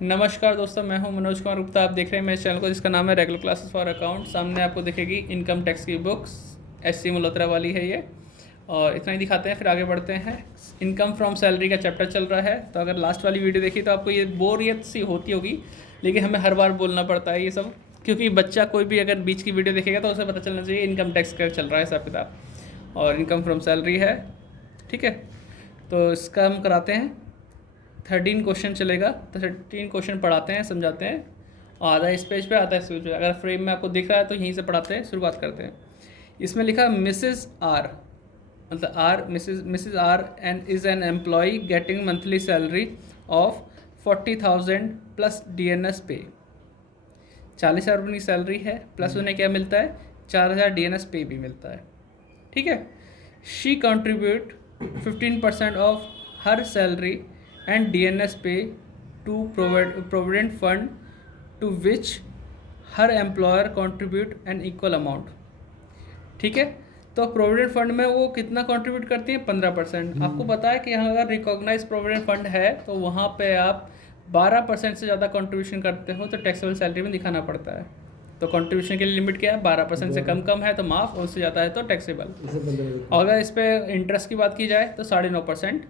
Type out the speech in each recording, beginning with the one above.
नमस्कार दोस्तों, मैं हूं मनोज कुमार गुप्ता। आप देख रहे हैं मेरे चैनल को जिसका नाम है रेगुलर क्लासेस फॉर अकाउंट। सामने आपको दिखेगी इनकम टैक्स की बुक्स, SC मल्होत्रा वाली है ये। और इतना ही दिखाते हैं, फिर आगे बढ़ते हैं। इनकम फ्रॉम सैलरी का चैप्टर चल रहा है। तो अगर लास्ट वाली वीडियो देखी तो आपको ये बोरियत सी होती होगी, लेकिन हमें हर बार बोलना पड़ता है ये सब, क्योंकि बच्चा कोई भी अगर बीच की वीडियो देखेगा तो उसे पता चलना चाहिए इनकम टैक्स का चल रहा है हिसाब किताब। और इनकम फ्रॉम सैलरी है, ठीक है। तो इसका हम कराते हैं। 13 क्वेश्चन चलेगा, तो 13 क्वेश्चन पढ़ाते हैं, समझाते हैं। और आधा इस पेज पे, आधा इस पेज पे। अगर फ्रेम में आपको दिख रहा है तो यहीं से पढ़ाते हैं, शुरुआत करते हैं। इसमें लिखा मिसेस आर, मतलब R, Mrs R and is an employ getting monthly salary of 40,000 plus DNS pay. 40,000 उनकी सैलरी है, प्लस उन्हें क्या मिलता है, 4,000 DNS पे भी मिलता है, ठीक है। She contribute 15% of her salary and DNS pay to provident fund to which her employer contribute an equal amount, ठीक है। तो प्रोविडेंट फंड में वो कितना कंट्रीब्यूट करती है, 15%। आपको पता है कि यहाँ अगर रिकॉग्नाइज प्रोविडेंट फंड है तो वहाँ पे आप 12% से ज़्यादा कंट्रीब्यूशन करते हो तो टैक्सेबल सैलरी में दिखाना पड़ता है। तो कंट्रीब्यूशन के लिए लिमिट क्या है, 12% से कम है तो माफ़, और उससे ज़्यादा है तो टैक्सेबल। और अगर इस पर इंटरेस्ट की बात की जाए तो 9.5%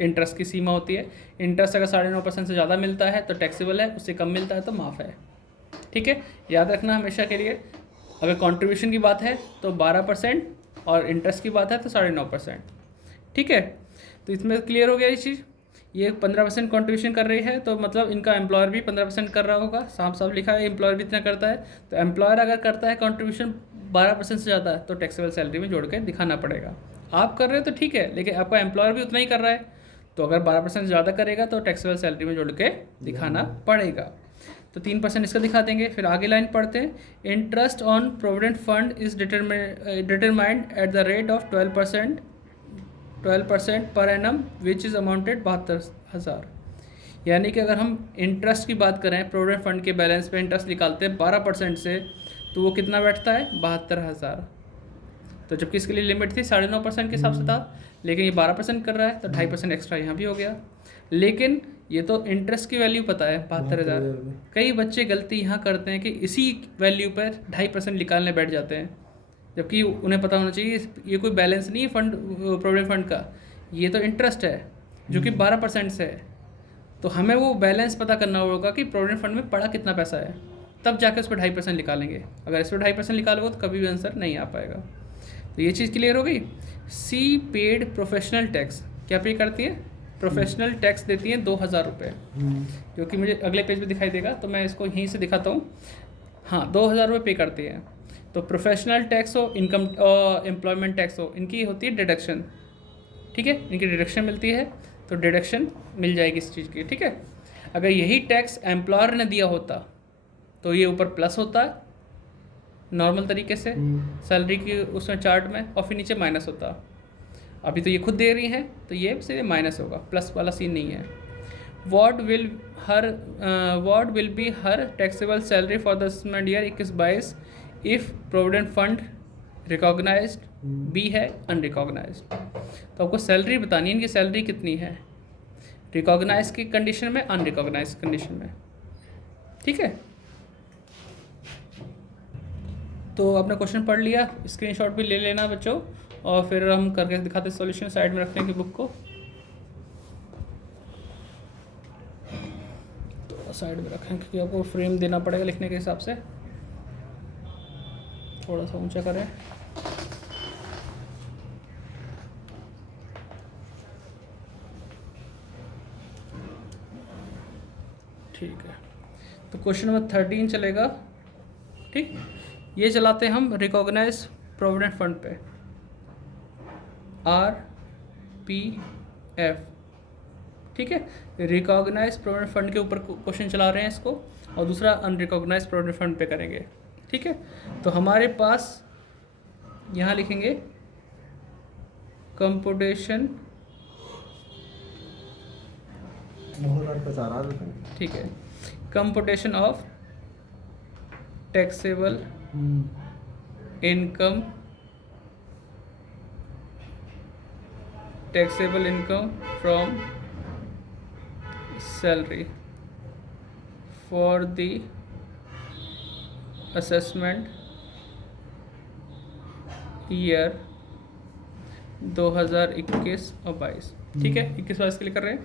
इंटरेस्ट की सीमा होती है। इंटरेस्ट अगर 9.5% से ज़्यादा मिलता है तो टैक्सेबल है, उससे कम मिलता है तो माफ़ है, ठीक है। याद रखना हमेशा के लिए, अगर कंट्रीब्यूशन की बात है तो 12% और इंटरेस्ट की बात है तो 9.5%, ठीक है। तो इसमें क्लियर हो गया ये चीज़। ये 15% कंट्रीब्यूशन कर रही है तो मतलब इनका एम्प्लॉयर भी 15% कर रहा होगा, साफ साफ लिखा है एम्प्लॉयर भी इतना करता है। तो एम्प्लॉयर अगर करता है कंट्रीब्यूशन 12% से ज़्यादा है तो टैक्सेबल सैलरी में जोड़ के दिखाना पड़ेगा। आप कर रहे हो तो ठीक है, लेकिन आपका एम्प्लॉयर भी उतना ही कर रहा है, तो अगर 12% से ज़्यादा करेगा तो टैक्सेबल सैलरी में जोड़ के दिखाना पड़ेगा। तो 3% इसका दिखा देंगे। फिर आगे लाइन पढ़ते हैं। Interest on provident fund is determined at the rate of 12% per annum which is amounted 72,000। यानी कि अगर हम इंटरेस्ट की बात करें, प्रोविडेंट फंड के बैलेंस पे इंटरेस्ट निकालते हैं 12% से, तो वो कितना बैठता है, 72,000। तो जबकि इसके लिए लिमिट थी 9.5% के हिसाब से था, लेकिन ये 12% कर रहा है तो 2.5% एक्स्ट्रा यहाँ भी हो गया। लेकिन ये तो इंटरेस्ट की वैल्यू पता है 72,000। कई बच्चे गलती यहाँ करते हैं कि इसी वैल्यू पर 2.5% निकालने बैठ जाते हैं, जबकि उन्हें पता होना चाहिए ये कोई बैलेंस नहीं है फंड, प्रोविडेंट फंड का, ये तो इंटरेस्ट है जो कि 12% से है। तो हमें वो बैलेंस पता करना होगा कि प्रोविडेंट फंड में पड़ा कितना पैसा है, तब जाके उस पर 2.5% निकालेंगे। अगर इस पर 2.5% निकालोगे तो कभी भी आंसर नहीं आ पाएगा। तो ये चीज़ क्लियर हो गई। सी पेड प्रोफेशनल टैक्स, क्या पे करती है, प्रोफेशनल टैक्स देती है 2,000 रुपये, जो कि मुझे अगले पेज पे दिखाई देगा, तो मैं इसको यहीं से दिखाता हूँ। हाँ, 2,000 रुपये पे करती है। तो प्रोफेशनल टैक्स हो, इनकम एम्प्लॉयमेंट टैक्स हो, इनकी होती है डिडक्शन, ठीक है। इनकी डिडक्शन मिलती है, तो डिडक्शन मिल जाएगी इस चीज़ की, ठीक है। अगर यही टैक्स एम्प्लॉयर ने दिया होता तो ये ऊपर प्लस होता है नॉर्मल तरीके से सैलरी की उसमें चार्ट में, और फिर नीचे माइनस होता। अभी तो ये खुद दे रही हैं तो ये सिर्फ माइनस होगा, प्लस वाला सीन नहीं है। What will be her taxable salary for the year 21-22 if provident fund recognized be है अनरिकॉग्नाइज्ड। तो आपको सैलरी बतानी है, इनकी सैलरी कितनी है रिकॉग्नाइज की कंडीशन में, अनरिकॉग्नाइज कंडीशन में, ठीक है। तो आपने क्वेश्चन पढ़ लिया, स्क्रीनशॉट भी ले लेना बच्चों, और फिर हम करके दिखाते सॉल्यूशन। साइड में रखने की बुक को तो साइड में रखें, क्योंकि आपको फ्रेम देना पड़ेगा लिखने के हिसाब से। थोड़ा सा ऊंचा करें, ठीक है। तो क्वेश्चन नंबर 13 चलेगा, ठीक। ये चलाते हैं हम रिकॉग्नाइज प्रोविडेंट फंड पे, RPF, ठीक है। रिकॉग्नाइज प्रोविडेंट फंड के ऊपर क्वेश्चन चला रहे हैं इसको, और दूसरा अनरिकॉग्नाइज प्रोविडेंट फंड पे करेंगे, ठीक है। तो हमारे पास यहाँ लिखेंगे कंप्यूटेशन, ठीक है, computation of taxable income, taxable income from salary, for the assessment year 2021 और 22। ठीक है, 21-22 के लिए कर रहे हैं।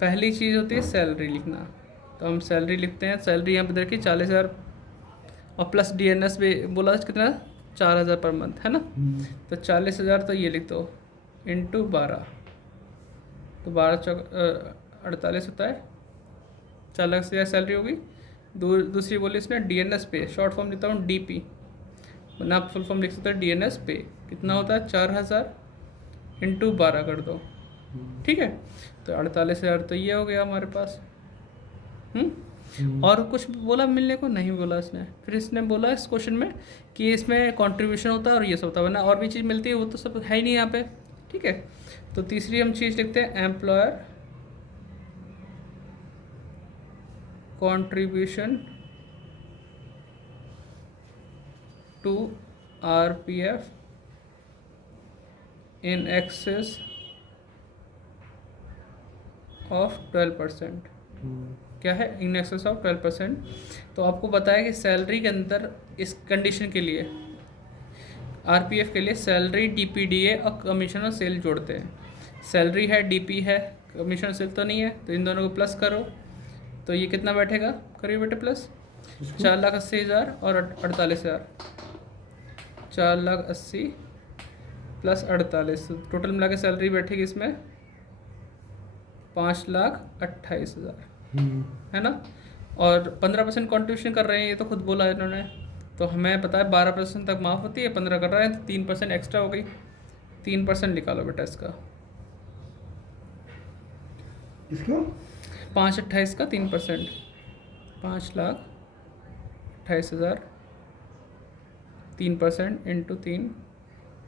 पहली चीज़ होती है सैलरी लिखना, तो हम सैलरी लिखते हैं। सैलरी यहाँ पे देखिए 40,000 और प्लस DNS भी बोला कितना, 4,000 पर मंथ है ना। तो 40,000 तो ये लिख दो इंटू 12, तो 12 चौक 48 होता है, 4 लाख से सैलरी होगी। दूसरी बोली इसने DNS पे, शॉर्ट फॉर्म लिखता हूँ DP, वरना आप फुल फॉर्म लिख सकते हैं DNS पे। कितना होता है 4,000 इंटू 12 कर दो। ठीक है, तो 48,000 तो ये हो गया हमारे पास। और कुछ बोला मिलने को नहीं बोला इसने। फिर इसने बोला इस क्वेश्चन में कि इसमें कंट्रीब्यूशन होता है और ये सब होता है, वरना और भी चीज़ मिलती है, वो तो सब है ही नहीं यहाँ पे। ठीक है, तो तीसरी हम चीज़ लिखते हैं employer contribution to RPF in excess of 12%। क्या है, इन एक्सेस ऑफ 12%। तो आपको बताया कि सैलरी के अंदर इस कंडीशन के लिए, RPF के लिए सैलरी, DPDA और कमीशन और सेल जोड़ते हैं। सैलरी है, DP है, कमीशन और सेल तो नहीं है, तो इन दोनों को प्लस करो तो ये कितना बैठेगा, करिए बेटे प्लस 4,80,000 और 48,000, 4,80,000 प्लस 48, टोटल मिला के सैलरी बैठेगी इसमें 5,28,000 है ना। और 15% कॉन्ट्रीब्यूशन कर रहे हैं, ये तो खुद बोला इन्होंने। तो हमें पता है 12% तक माफ़ होती है, 15 कर रहे हैं तो 3% एक्स्ट्रा हो गई। 3% निकालो बेटा इसका, इसको 5,28 का 3%, 5,28,000 3% इंटू 3,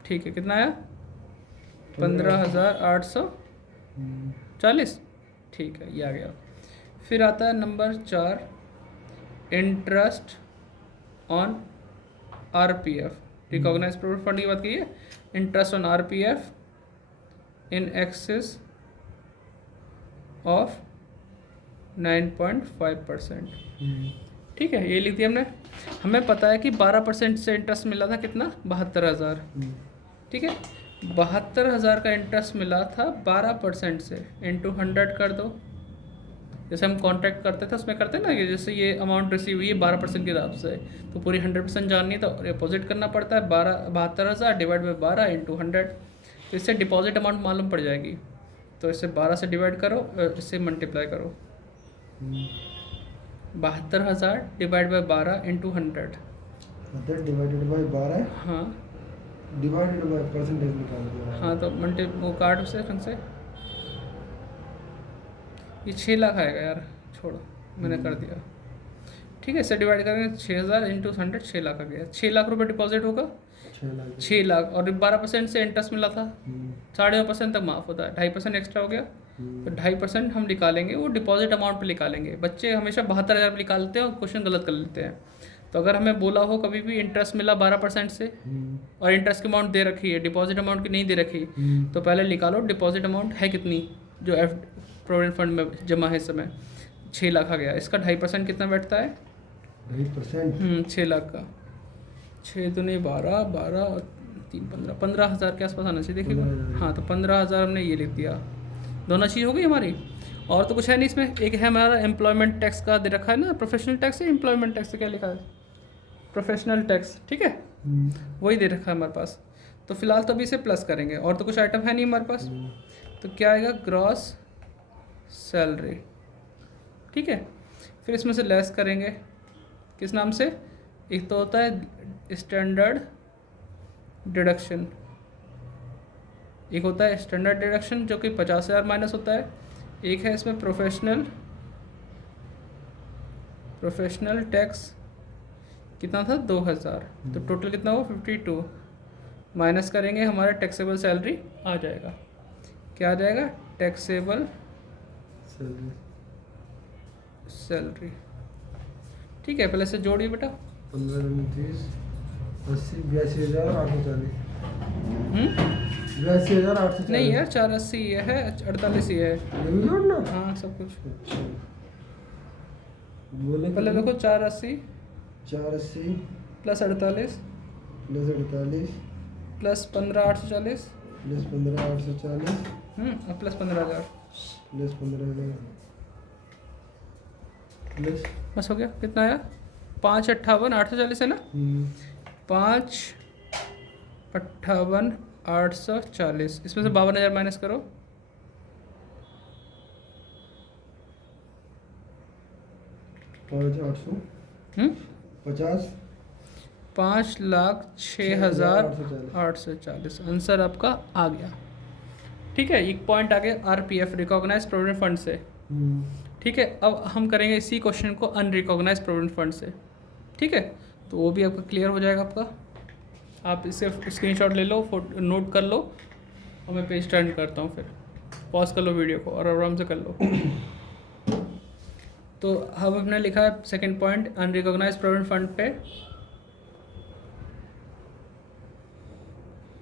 ठीक है, कितना आया 15,840। ठीक है, ये आ गया। फिर आता है number 4, interest on RPF, recognize provident fund की बात की है। Interest on RPF in excess of 9.5%। ठीक है, ये लिख दिया हमने। हमें पता है कि 12% से इंटरेस्ट मिला था, कितना 72,000। ठीक है, 72,000 का इंटरेस्ट मिला था 12% से, इंटू 100 कर दो। जैसे हम कॉन्ट्रैक्ट करते थे उसमें करते ना, कि जैसे ये अमाउंट रिसीव हुई है 12% के हिसाब से, तो पूरी 100% जाननी है तो डिपॉजिट करना पड़ता है। 72,000 डिवाइड बाई 12 इंटू 100, तो इससे डिपॉजिट अमाउंट मालूम पड़ जाएगी। तो इससे 12 से डिवाइड करो, इससे मल्टीप्लाई करो। 72,000 divide by 12 into 100, divided by 12, हाँ डिवाइडेड बाई परसेंटेज निकाल दिया। हाँ, तो वो काट उसे ढंग से। ये 6 लाख आएगा यार, छोड़ो मैंने कर दिया। ठीक है, इससे डिवाइड करेंगे 6,000 इंटू 100, 6 लाख आ गया। 6 लाख रुपए डिपॉजिट होगा, 6 लाख, और 12% से इंटरेस्ट मिला था, 9.5% तक माफ़ होता है, 2.5% एक्स्ट्रा हो गया। तो 2.5% हम निकालेंगे, वो डिपॉजिट अमाउंट पे निकालेंगे। बच्चे हमेशा 72,000 निकालते हैं और क्वेश्चन गलत कर लेते हैं। तो अगर हमें बोला हो कभी भी इंटरेस्ट मिला 12% से और इंटरेस्ट की अमाउंट दे रखी है, डिपॉजिट अमाउंट की नहीं दे रखी, तो पहले निकालो डिपॉजिट अमाउंट है कितनी, जो प्रोविडेंट फंड में जमा है इस समय 6 लाख आ गया। इसका 2.5% कितना बैठता है, 2.5%, 6 लाख का 6 दूनी 12, 12 और 3 15, 15,000 के आसपास आना चाहिए। देखिए हाँ, तो 15,000 हमने ये लिख दिया। दोनों चीज़ हो गई हमारी, और तो कुछ है नहीं इसमें। एक है हमारा एम्प्लॉयमेंट टैक्स का दे रखा है ना, प्रोफेशनल टैक्स है, एम्प्लॉयमेंट टैक्स से क्या लिखा है, प्रोफेशनल टैक्स। ठीक है, वही दे रखा है हमारे पास। तो फिलहाल तो अभी इसे प्लस करेंगे, और तो कुछ आइटम है नहीं हमारे पास। तो क्या आएगा, ग्रॉस सैलरी। ठीक है, फिर इसमें से लेस करेंगे, किस नाम से, एक तो होता है स्टैंडर्ड डिडक्शन, एक होता है स्टैंडर्ड डिडक्शन जो कि 50,000 माइनस होता है। एक है इसमें प्रोफेशनल टैक्स, कितना था 2,000, तो टोटल कितना हुआ 52, माइनस करेंगे हमारा टैक्सेबल सैलरी आ जाएगा। क्या आ जाएगा, टैक्सेबल सैलरी। ठीक है, पहले से जोड़िए बेटा, 15, 30, 80, 82,840, 82,840 नहीं यार 480 ये है, 48 ये है, ये भी जोड़ना। हाँ सब कुछ। अच्छा, बोले पहले देखो 480 480 प्लस 48 प्लस 48 प्लस 15,840 प्लस 15,840 अब प्लस 15,000 प्लस 15,000 प्लस बस हो गया। कितना आया? 558,840 है ना? 558,840 इसमें से 52,000 माइनस करो। 5,850 5,06,840 आंसर आपका आ गया। ठीक है, एक पॉइंट आगे RPF रिकॉग्नाइज प्रोविडेंट फंड से। ठीक है, अब हम करेंगे इसी क्वेश्चन को अनरिकॉग्नाइज प्रोविडेंट फंड से। ठीक है, तो वो भी आपका क्लियर हो जाएगा आपका। आप इसे स्क्रीनशॉट ले लो, फोटो नोट कर लो, और मैं पेज टर्न करता हूँ। फिर पॉज कर लो वीडियो को और आराम से कर लो। तो अब हमने लिखा है second point unrecognised provident fund पे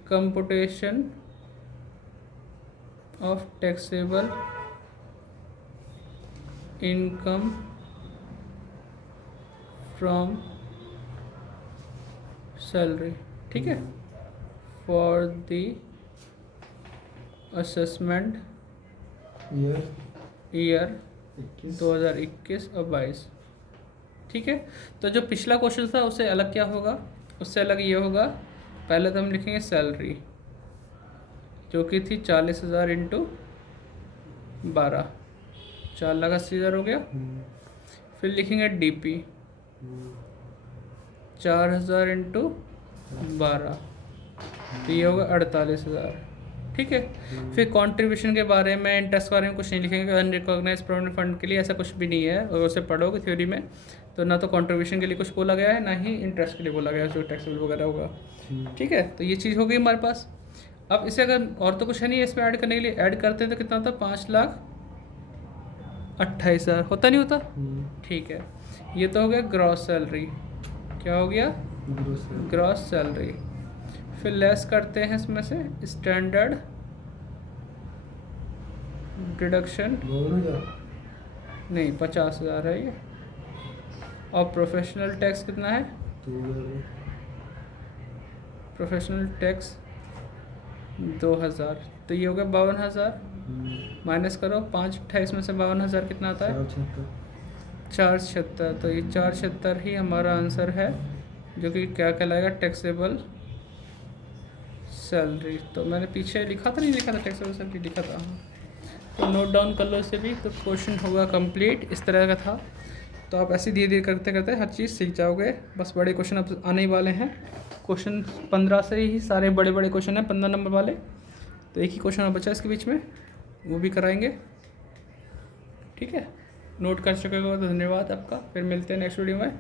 computation of taxable income from salary. ठीक है, फॉर द असेसमेंट ईयर 2021 और 22। ठीक है, तो जो पिछला क्वेश्चन था उससे अलग क्या होगा? उससे अलग ये होगा, पहले तो हम लिखेंगे सैलरी जो कि थी 40,000 इंटू 12, 4,80,000 हो गया। फिर लिखेंगे DP 4,000 इंटू 12, तो ये होगा 48,000। ठीक है, फिर कंट्रीब्यूशन के बारे में, इंटरेस्ट के बारे में कुछ नहीं लिखेंगे। अनरिकॉग्नाइज प्रोविडेंट फंड के लिए ऐसा कुछ भी नहीं है, अगर उसे पढ़ोगे थ्योरी में तो ना तो कंट्रीब्यूशन के लिए कुछ बोला गया है, ना ही इंटरेस्ट के लिए बोला गया है जो टैक्सेबल वगैरह होगा। ठीक है, तो ये चीज़ हो गई हमारे पास। अब इसे अगर और तो कुछ है नहीं इसमें ऐड करने के लिए, ऐड करते हैं तो कितना होता है? 5,28,000 होता नहीं होता? ठीक है, ये तो हो गया ग्रॉस सैलरी। क्या हो गया? Gross salary. फिर लेस करते हैं इसमें से स्टैंडर्ड डिडक्शन, नहीं 50,000 है ये। और प्रोफेशनल टैक्स कितना है? प्रोफेशनल टैक्स 2,000, तो ये हो गया 52,000। माइनस करो 5,28 में से 52,000 कितना आता है? 476। तो ये 476 ही हमारा आंसर है, जो कि क्या कहलाएगा? Taxable salary. तो मैंने पीछे लिखा था, नहीं लिखा था? टैक्सेबल सैलरी लिखा था। तो नोट डाउन कर लो इसे भी, तो क्वेश्चन होगा कंप्लीट। इस तरह का था, तो आप ऐसे धीरे धीरे करते करते हर चीज़ सीख जाओगे। बस बड़े क्वेश्चन अब आने ही वाले हैं। क्वेश्चन 15 से ही सारे बड़े बड़े क्वेश्चन हैं, 15 नंबर वाले। तो एक ही क्वेश्चन और बचा इसके बीच में, वो भी कराएंगे। ठीक है, नोट कर चुके हो तो धन्यवाद आपका। फिर मिलते हैं नेक्स्ट वीडियो में।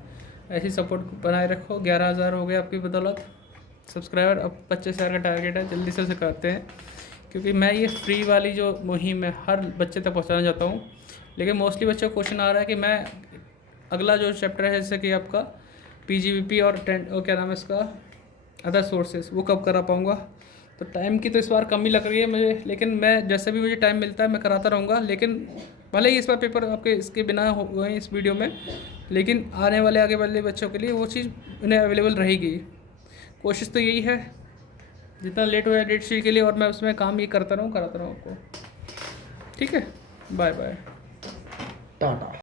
ऐसी सपोर्ट बनाए रखो। 11,000 हो गए आपकी बदौलत सब्सक्राइबर। अब 25,000 का टारगेट है, जल्दी से उसे करते हैं, क्योंकि मैं ये फ्री वाली जो मुहिम है हर बच्चे तक पहुंचाना चाहता हूं। लेकिन मोस्टली बच्चों को क्वेश्चन आ रहा है कि मैं अगला जो चैप्टर है, जैसे कि आपका PGBP और क्या नाम है इसका, अदर सोर्सेज, वो कब करा पाऊँगा? तो टाइम की तो इस बार कमी लग रही है मुझे, लेकिन मैं जैसे भी मुझे टाइम मिलता है मैं कराता रहूँगा। लेकिन भले ही इस बार पेपर आपके इसके बिना हुए इस वीडियो में, लेकिन आने वाले आगे वाले बच्चों के लिए वो चीज़ उन्हें अवेलेबल रहेगी। कोशिश तो यही है, जितना लेट हो जाए डेट शीट के लिए, और मैं उसमें काम ये कराता रहूँ आपको। ठीक है, बाय बाय, टाटा।